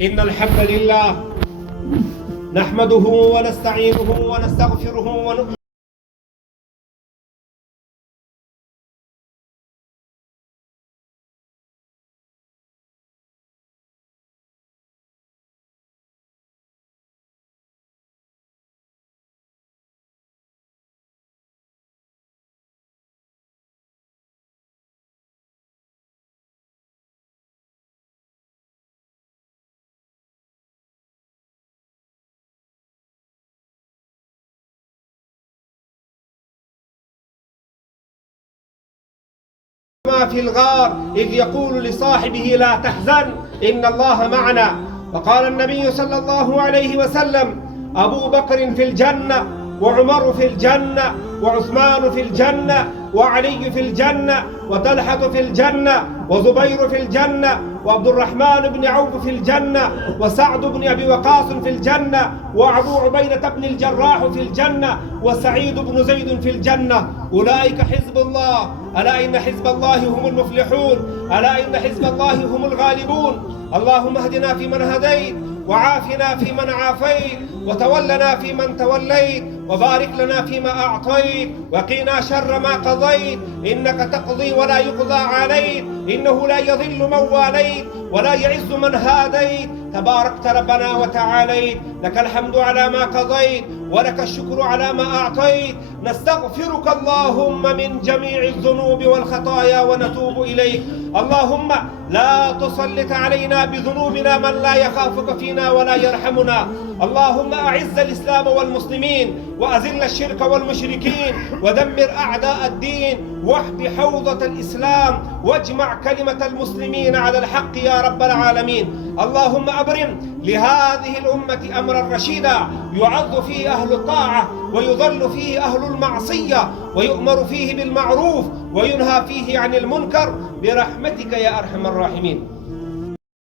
إن الحمد لله نحمده ونستعينه ونستغفره ونؤمن ما في الغار إذ يقول لصاحبه لا تحزن إن الله معنا. وقال النبي صلى الله عليه وسلم: أبو بكر في الجنة، وعمر في الجنة، وعثمان في الجنة، وعلي في الجنة، وطلحة في الجنة، وزبير في الجنة، وعبد الرحمن بن عوف في الجنة، وسعد بن أبي وقاص في الجنة، وأبو عبيدة بن الجراح في الجنة، وسعيد بن زيد في الجنة. أولئك حزب الله، ألا إن حزب الله هم المفلحون، ألا إن حزب الله هم الغالبون. اللهم اهدنا فيمن هديت، وعافنا فيمن عافيت، وتولنا فيمن توليت، وبارك لنا فيما أعطيت، وقنا شر ما قضيت، إنك تقضي ولا يقضى عليك، إنه لا يضل من واليت ولا يعز من هاديت، تباركت ربنا وتعاليت. لك الحمد على ما قضيت، ولك الشكر على ما أعطيت. نستغفرك اللهم من جميع الذنوب والخطايا ونتوب إليك. اللهم لا تسلط علينا بذنوبنا من لا يخافك فينا ولا يرحمنا. اللهم أعز الإسلام والمسلمين، وأذل الشرك والمشركين، ودمر أعداء الدين، واحب حوضة الإسلام، واجمع كلمة المسلمين على الحق يا رب العالمين. اللهم أبرم لهذه الأمة أمرا رشيدا يعظ فيه أهل الطاعة، ويضل فيه أهل المعصية، ويؤمر فيه بالمعروف، وينهى فيه عن المنكر، برحمتك يا أرحم الراحمين.